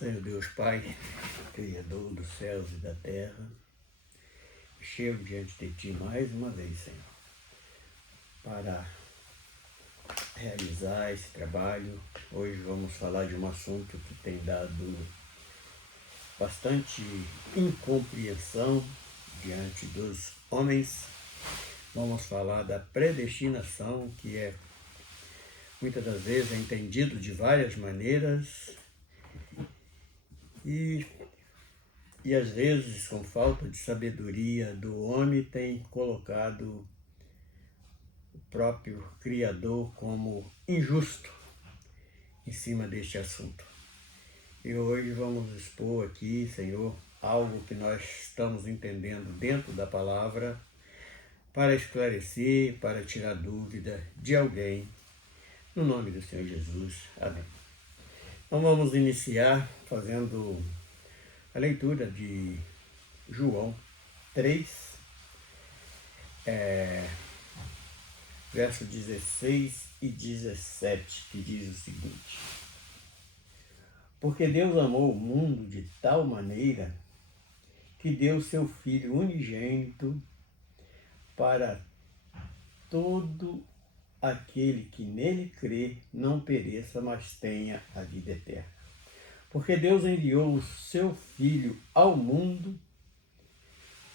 Senhor Deus Pai, Criador dos céus e da terra, chego diante de Ti mais uma vez, Senhor, para realizar esse trabalho. Hoje vamos falar de um assunto que tem dado bastante incompreensão diante dos homens. Vamos falar da predestinação, que muitas das vezes é entendido de várias maneiras e às vezes, com falta de sabedoria do homem, tem colocado o próprio Criador como injusto em cima deste assunto. E hoje vamos expor aqui, Senhor, algo que nós estamos entendendo dentro da palavra, para esclarecer, para tirar dúvida de alguém, no nome do Senhor Jesus. Amém. Então vamos iniciar fazendo a leitura de João 3, versos 16 e 17, que diz o seguinte: Porque Deus amou o mundo de tal maneira que deu seu Filho unigênito para todo aquele que nele crê não pereça, mas tenha a vida eterna. Porque Deus enviou o seu Filho ao mundo,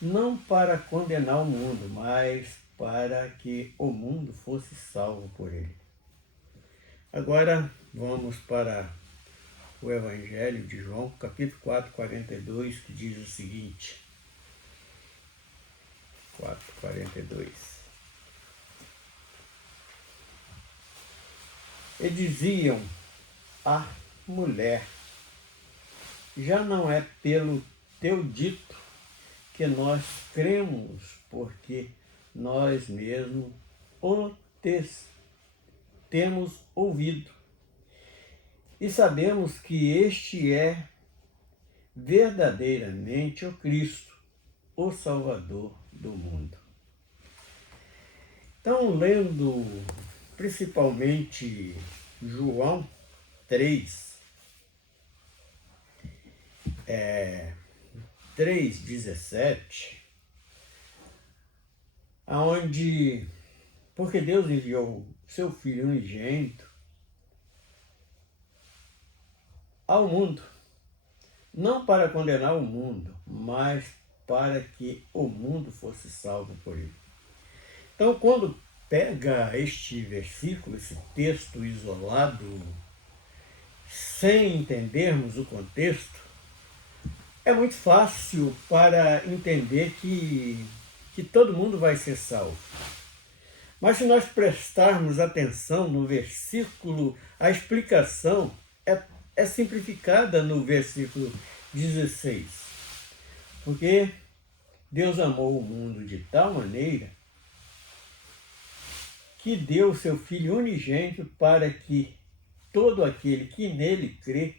não para condenar o mundo, mas para que o mundo fosse salvo por ele. Agora vamos para o Evangelho de João, capítulo 4, 42, que diz o seguinte. 4, 42. E diziam à mulher: já não é pelo teu dito que nós cremos, porque nós mesmos o temos ouvido. E sabemos que este é verdadeiramente o Cristo, o Salvador do mundo. Então, lendo principalmente João 3, 3,17, aonde, porque Deus enviou seu Filho unigênito ao mundo, não para condenar o mundo, mas para que o mundo fosse salvo por ele. Então, quando pega este versículo, esse texto isolado, sem entendermos o contexto, é muito fácil para entender que todo mundo vai ser salvo. Mas se nós prestarmos atenção no versículo, a explicação é simplificada no versículo 16. Porque Deus amou o mundo de tal maneira que deu o seu Filho unigênito para que todo aquele que nele crê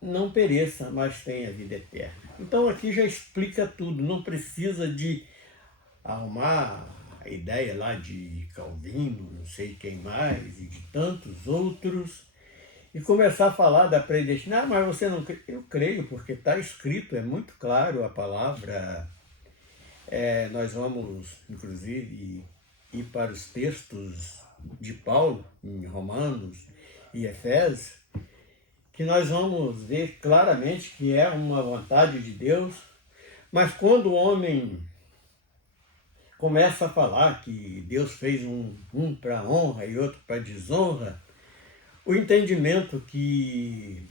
não pereça, mas tenha vida eterna. Então aqui já explica tudo, não precisa de arrumar a ideia lá de Calvino, não sei quem mais, e de tantos outros, e começar a falar da predestinação. Mas você não crê? Eu creio, porque está escrito, é muito claro a palavra. Nós vamos, inclusive, ir para os textos de Paulo, em Romanos e Efésios, que nós vamos ver claramente que é uma vontade de Deus. Mas quando o homem começa a falar que Deus fez um para honra e outro para desonra, o entendimento que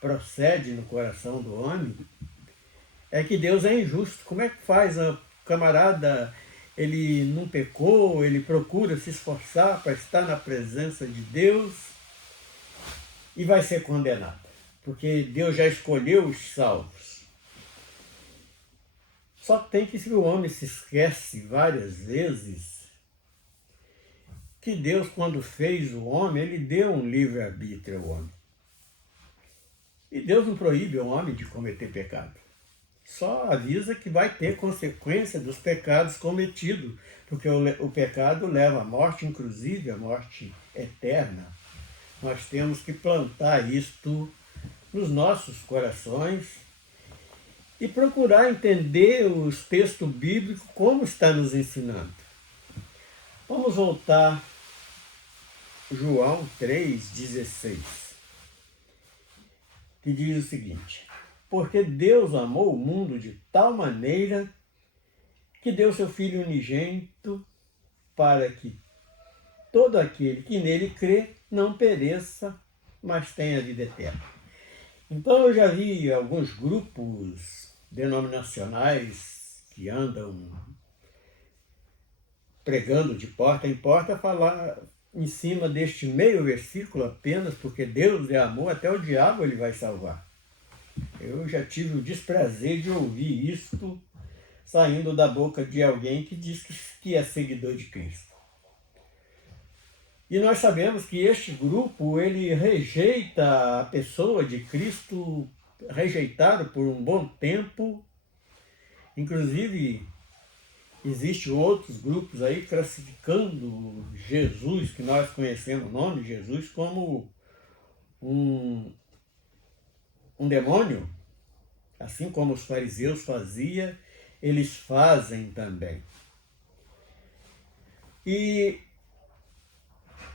procede no coração do homem é que Deus é injusto. Como é que faz o camarada, ele não pecou, ele procura se esforçar para estar na presença de Deus e vai ser condenado? Porque Deus já escolheu os salvos. Só que tem que, se o homem se esquece várias vezes, que Deus, quando fez o homem, ele deu um livre-arbítrio ao homem. E Deus não proíbe o homem de cometer pecado. Só avisa que vai ter consequência dos pecados cometidos, porque o pecado leva à morte, inclusive a morte eterna. Nós temos que plantar isto nos nossos corações e procurar entender os textos bíblicos como está nos ensinando. Vamos voltar João 3,16, que diz o seguinte: porque Deus amou o mundo de tal maneira que deu seu Filho unigênito para que todo aquele que nele crê não pereça, mas tenha vida eterna. Então eu já vi alguns grupos denominacionais que andam pregando de porta em porta falar em cima deste meio versículo apenas, porque Deus é amor, até o diabo ele vai salvar. Eu já tive o desprazer de ouvir isto saindo da boca de alguém que diz que é seguidor de Cristo. E nós sabemos que este grupo, ele rejeita a pessoa de Cristo, rejeitado por um bom tempo. Inclusive, existem outros grupos aí classificando Jesus, que nós conhecemos o nome de Jesus, como um demônio. Assim como os fariseus faziam, eles fazem também.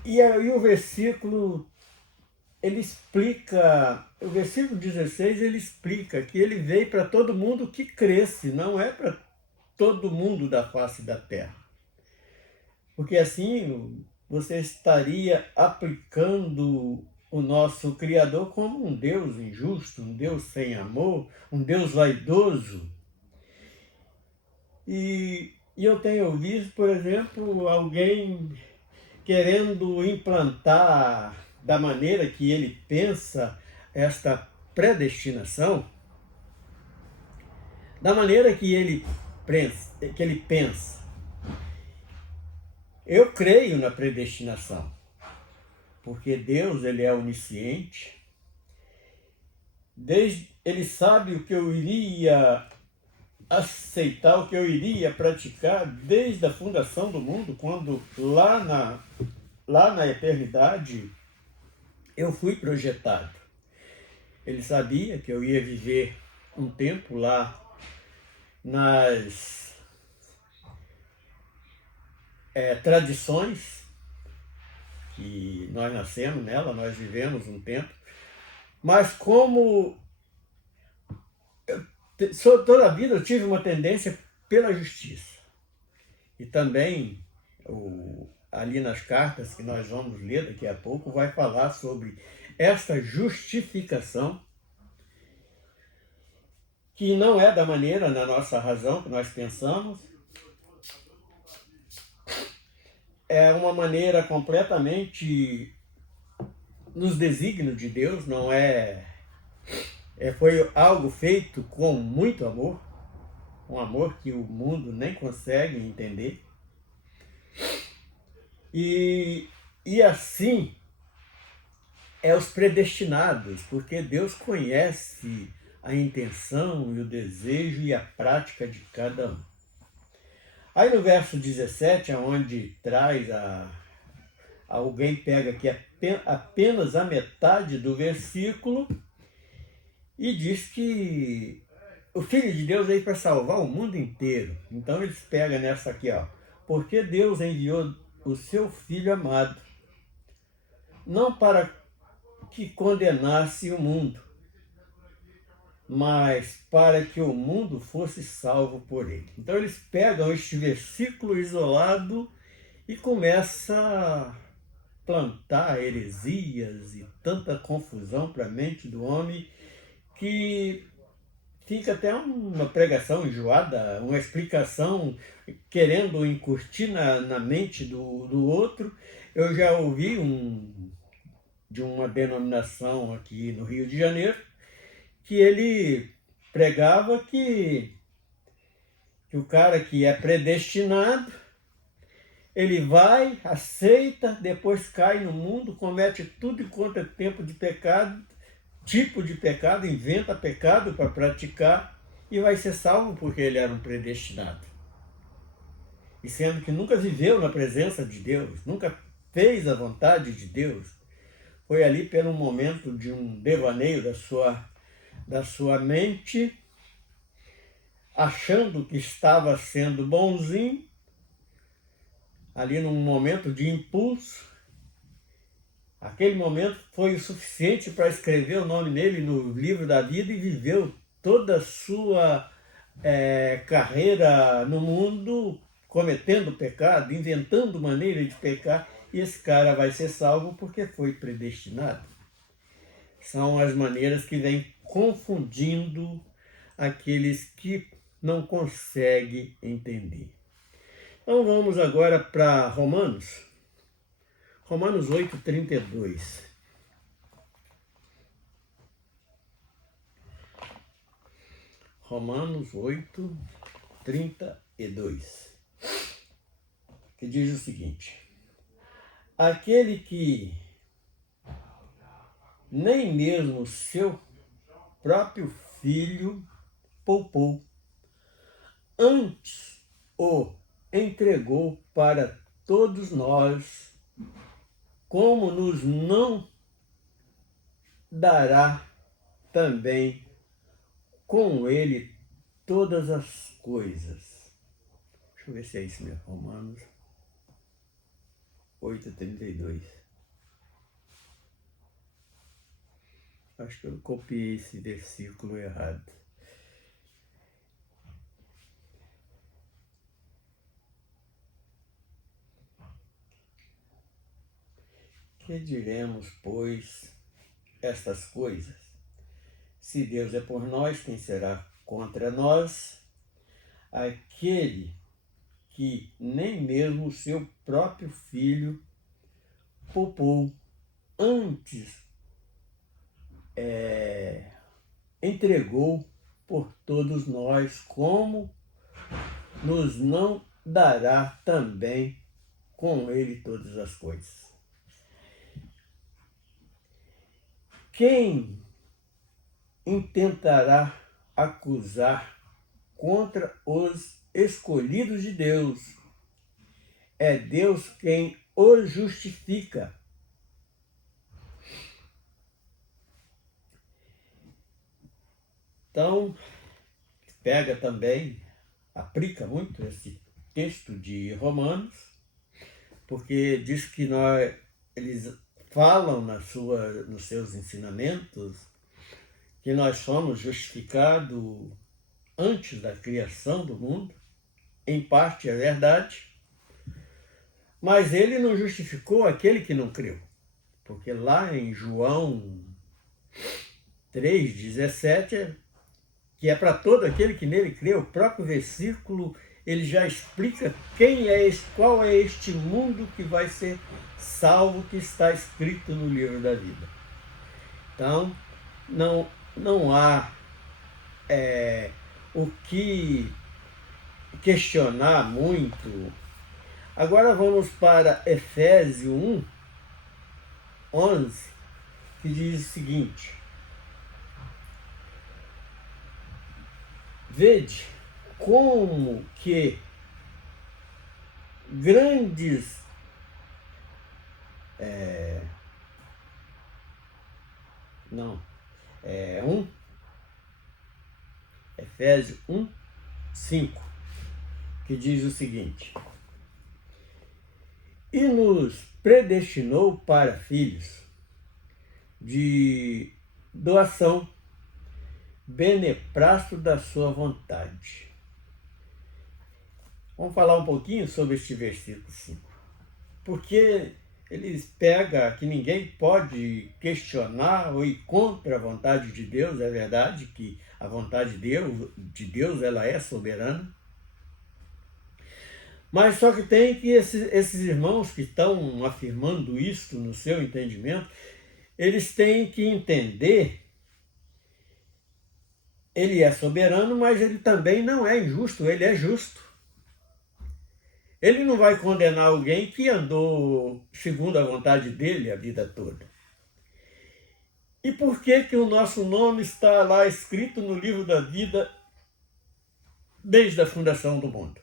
E aí o versículo, ele explica, o versículo 16, ele explica que ele veio para todo mundo que cresce, não é para todo mundo da face da terra. Porque assim você estaria aplicando o nosso Criador como um Deus injusto, um Deus sem amor, um Deus vaidoso. E eu tenho visto, por exemplo, alguém querendo implantar da maneira que ele pensa esta predestinação, da maneira que ele pensa. Eu creio na predestinação, porque Deus ele é onisciente, ele sabe o que eu iria aceitar, o que eu iria praticar desde a fundação do mundo, quando lá na eternidade eu fui projetado. Ele sabia que eu ia viver um tempo lá nas tradições que nós nascemos nela, nós vivemos um tempo, mas como toda a vida eu tive uma tendência pela justiça. E também, ali nas cartas que nós vamos ler daqui a pouco, vai falar sobre esta justificação, que não é da maneira, na nossa razão, que nós pensamos, é uma maneira completamente nos desígnios de Deus, não foi algo feito com muito amor, um amor que o mundo nem consegue entender. E assim é os predestinados, porque Deus conhece a intenção e o desejo e a prática de cada um. Aí no verso 17, onde traz alguém pega aqui apenas a metade do versículo e diz que o Filho de Deus veio para salvar o mundo inteiro. Então eles pegam nessa aqui, porque Deus enviou o seu Filho amado, não para que condenasse o mundo, mas para que o mundo fosse salvo por ele. Então eles pegam este versículo isolado e começam a plantar heresias e tanta confusão para a mente do homem que fica até uma pregação enjoada, uma explicação querendo incutir na mente do outro. Eu já ouvi de uma denominação aqui no Rio de Janeiro, que ele pregava que o cara que é predestinado, ele vai, aceita, depois cai no mundo, comete tudo quanto é tipo de pecado, inventa pecado para praticar e vai ser salvo porque ele era um predestinado. E sendo que nunca viveu na presença de Deus, nunca fez a vontade de Deus, foi ali pelo momento de um devaneio da sua mente, achando que estava sendo bonzinho, ali num momento de impulso. Aquele momento foi o suficiente para escrever o nome dele no livro da vida e viveu toda a sua carreira no mundo cometendo pecado, inventando maneira de pecar, e esse cara vai ser salvo porque foi predestinado. São as maneiras que vêm confundindo aqueles que não conseguem entender. Então vamos agora para Romanos 8:32. Romanos 8:32, que diz o seguinte: aquele que nem mesmo seu próprio filho poupou, antes o entregou para todos nós, como nos não dará também com ele todas as coisas? Deixa eu ver se é isso mesmo. Romanos 8:32. Acho que eu copiei esse versículo errado. Que diremos, pois, estas coisas? Se Deus é por nós, quem será contra nós? Aquele que nem mesmo o seu próprio filho poupou, antes entregou por todos nós, como nos não dará também com ele todas as coisas? Quem intentará acusar contra os escolhidos de Deus? É Deus quem os justifica. Então, pega também, aplica muito esse texto de Romanos, porque diz que eles falam nos seus ensinamentos que nós somos justificados antes da criação do mundo. Em parte é verdade, mas ele não justificou aquele que não creu, porque lá em João 3,17, que é para todo aquele que nele crê, o próprio versículo ele já explica qual é este mundo que vai ser salvo, que está escrito no livro da vida. Então, não há o que questionar muito. Agora vamos para Efésios 1:11, que diz o seguinte: vede como que grandes Efésios 1:5, que diz o seguinte: e nos predestinou para filhos de doação, beneplácito da sua vontade. Vamos falar um pouquinho sobre este versículo 5. Porque eles pegam que ninguém pode questionar ou ir contra a vontade de Deus. É verdade que a vontade de Deus ela é soberana. Mas só que tem que esses irmãos que estão afirmando isso no seu entendimento, eles têm que entender, ele é soberano, mas ele também não é injusto, ele é justo. Ele não vai condenar alguém que andou segundo a vontade dele a vida toda. E por que que o nosso nome está lá escrito no livro da vida desde a fundação do mundo?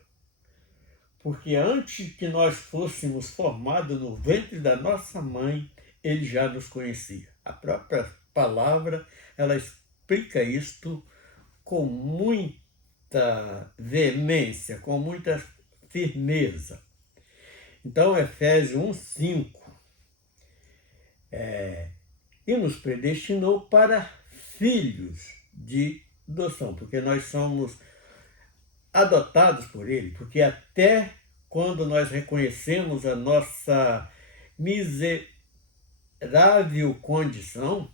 Porque antes que nós fôssemos formados no ventre da nossa mãe, ele já nos conhecia. A própria palavra, ela explica isto com muita veemência, com muita firmeza. Então, Efésios 1:5, e nos predestinou para filhos de adoção, porque nós somos adotados por ele, porque até quando nós reconhecemos a nossa miserável condição,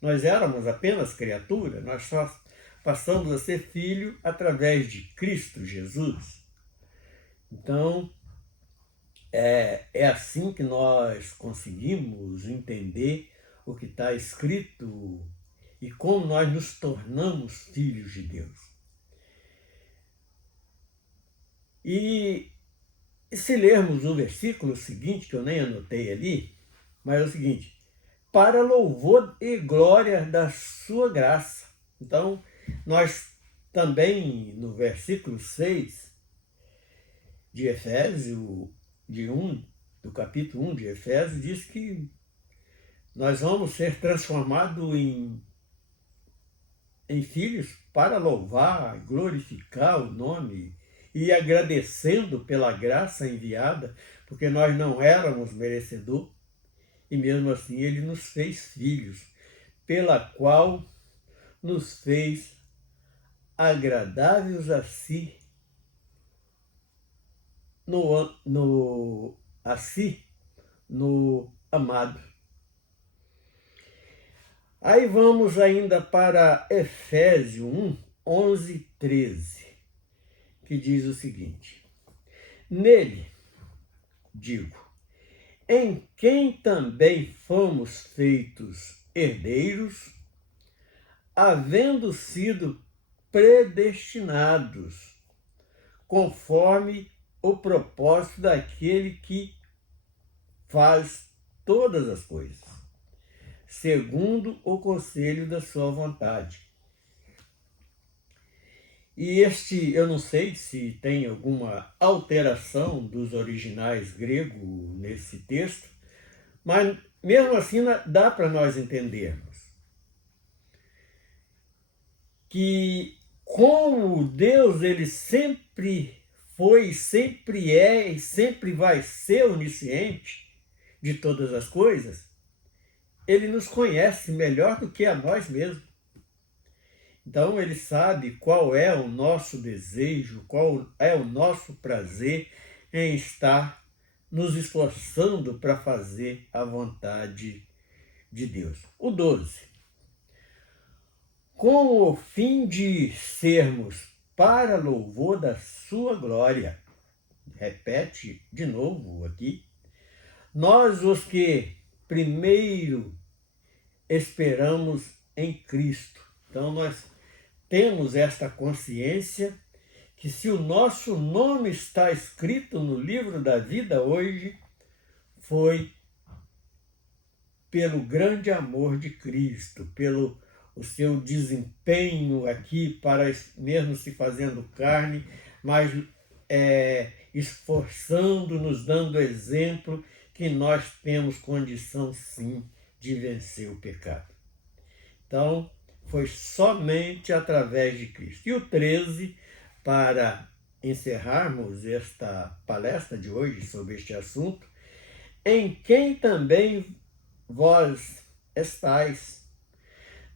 nós éramos apenas criatura, nós só passamos a ser filho através de Cristo Jesus. Então, é assim que nós conseguimos entender o que está escrito e como nós nos tornamos filhos de Deus. E se lermos o versículo seguinte, que eu nem anotei ali, mas é o seguinte: para louvor e glória da sua graça. Então, nós também, no versículo 6 de Efésios, do capítulo 1 de Efésios, diz que nós vamos ser transformados em filhos para louvar, glorificar o nome e agradecendo pela graça enviada, porque nós não éramos merecedores, e mesmo assim ele nos fez filhos, pela qual nos fez agradáveis a si no amado. Aí vamos ainda para Efésios 1:11-13, que diz o seguinte: nele, digo, em quem também fomos feitos herdeiros, havendo sido predestinados, conforme o propósito daquele que faz todas as coisas, segundo o conselho da sua vontade. E eu não sei se tem alguma alteração dos originais gregos nesse texto, mas mesmo assim dá para nós entendermos que como Deus ele sempre foi, sempre é e sempre vai ser onisciente de todas as coisas, ele nos conhece melhor do que a nós mesmos. Então ele sabe qual é o nosso desejo, qual é o nosso prazer em estar nos esforçando para fazer a vontade de Deus. O 12. Com o fim de sermos para louvor da sua glória. Repete de novo aqui. Nós os que primeiro esperamos em Cristo. Então nós temos esta consciência que se o nosso nome está escrito no livro da vida hoje, foi pelo grande amor de Cristo, pelo o seu desempenho aqui para mesmo se fazendo carne, mas esforçando, nos dando exemplo que nós temos condição sim de vencer o pecado. Então, foi somente através de Cristo. E o 13, para encerrarmos esta palestra de hoje sobre este assunto, em quem também vós estáis,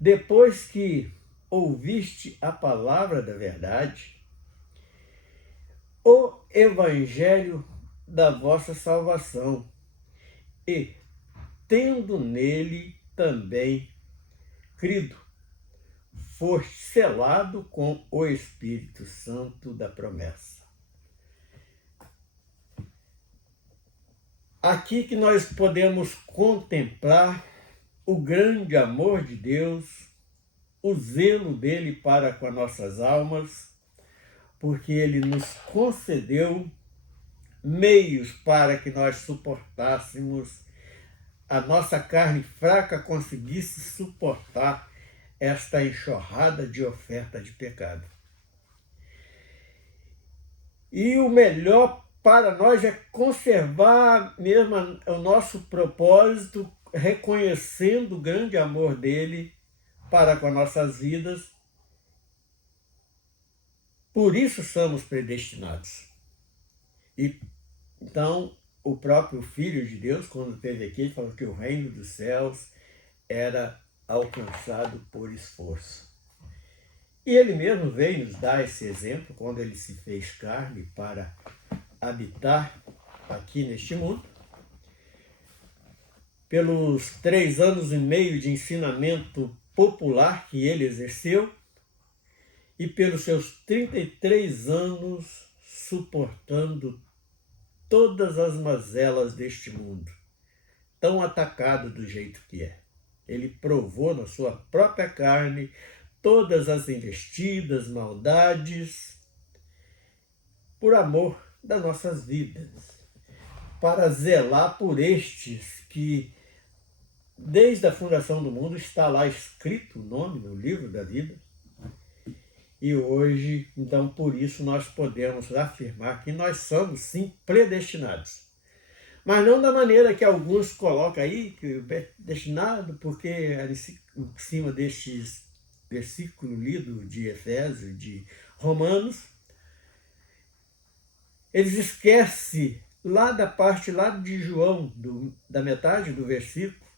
depois que ouviste a palavra da verdade, o evangelho da vossa salvação, e tendo nele também crido, foste selado com o Espírito Santo da promessa. Aqui que nós podemos contemplar o grande amor de Deus, o zelo dele para com as nossas almas, porque ele nos concedeu meios para que nós suportássemos, a nossa carne fraca conseguisse suportar esta enxurrada de oferta de pecado. E o melhor para nós é conservar mesmo o nosso propósito reconhecendo o grande amor dele para com as nossas vidas. Por isso somos predestinados. E então, o próprio Filho de Deus, quando esteve aqui, ele falou que o reino dos céus era alcançado por esforço. E ele mesmo veio nos dar esse exemplo quando ele se fez carne para habitar aqui neste mundo. Pelos 3 anos e meio de ensinamento popular que ele exerceu e pelos seus 33 anos suportando todas as mazelas deste mundo, tão atacado do jeito que é. Ele provou na sua própria carne todas as investidas, maldades, por amor das nossas vidas, para zelar por estes que, desde a fundação do mundo, está lá escrito o nome no livro da vida. E hoje, então, por isso nós podemos afirmar que nós somos, sim, predestinados. Mas não da maneira que alguns colocam aí, que predestinado, porque em cima destes versículo lido de Efésios, de Romanos, eles esquecem lá da parte lá de João, da metade do versículo,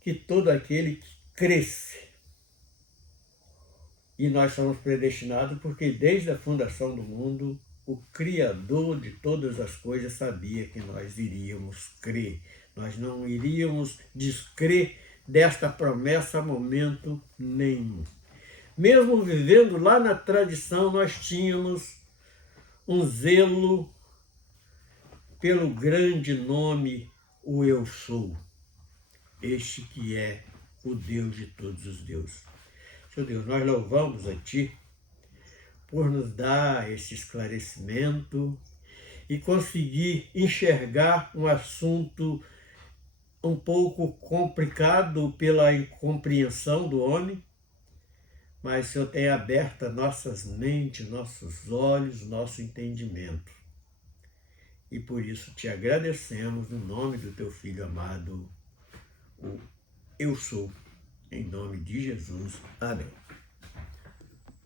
que todo aquele que cresce. E nós somos predestinados porque desde a fundação do mundo, o Criador de todas as coisas sabia que nós iríamos crer. Nós não iríamos descrer desta promessa a momento nenhum. Mesmo vivendo lá na tradição, nós tínhamos um zelo pelo grande nome, o Eu Sou, este que é o Deus de todos os deuses. Senhor Deus, nós louvamos a Ti por nos dar esse esclarecimento e conseguir enxergar um assunto um pouco complicado pela incompreensão do homem, mas o Senhor tem aberto nossas mentes, nossos olhos, nosso entendimento. E por isso te agradecemos no nome do Teu Filho amado, o Eu Sou, em nome de Jesus. Amém.